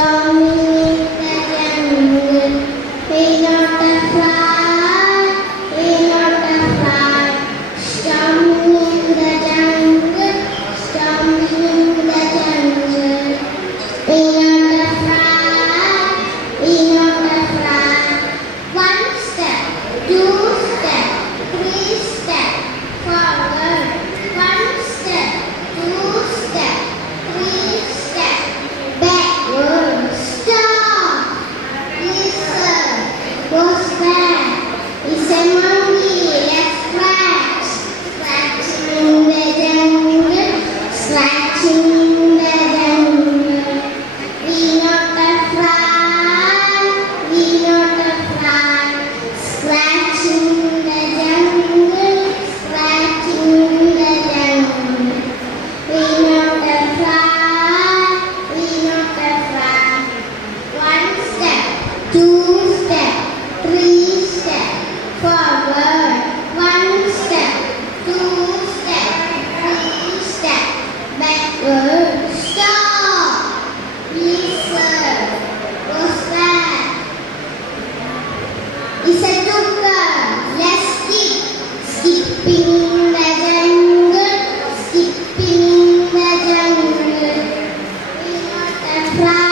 storming in the jungle. We not a fly, we not a fly. Storming in the jungle, storming in the jungle. We not a fly, we not a fly. One step, two step, three step forward. One step, two step, three step backward. Stop! Listen. What's that? It's a monkey. Let's scratch. Scratching in the jungle. Scratching in the jungle. We not a fly. We not a fly. Scratching in the jungle. Scratching in the jungle. We not a fly. We not a fly. One step, two step, three step forward. One step, two step, three step backward. Stop! Listen. What's that? It's a joker. Let's skip. Skipping in the jungle. Skipping in the jungle. We not a fly.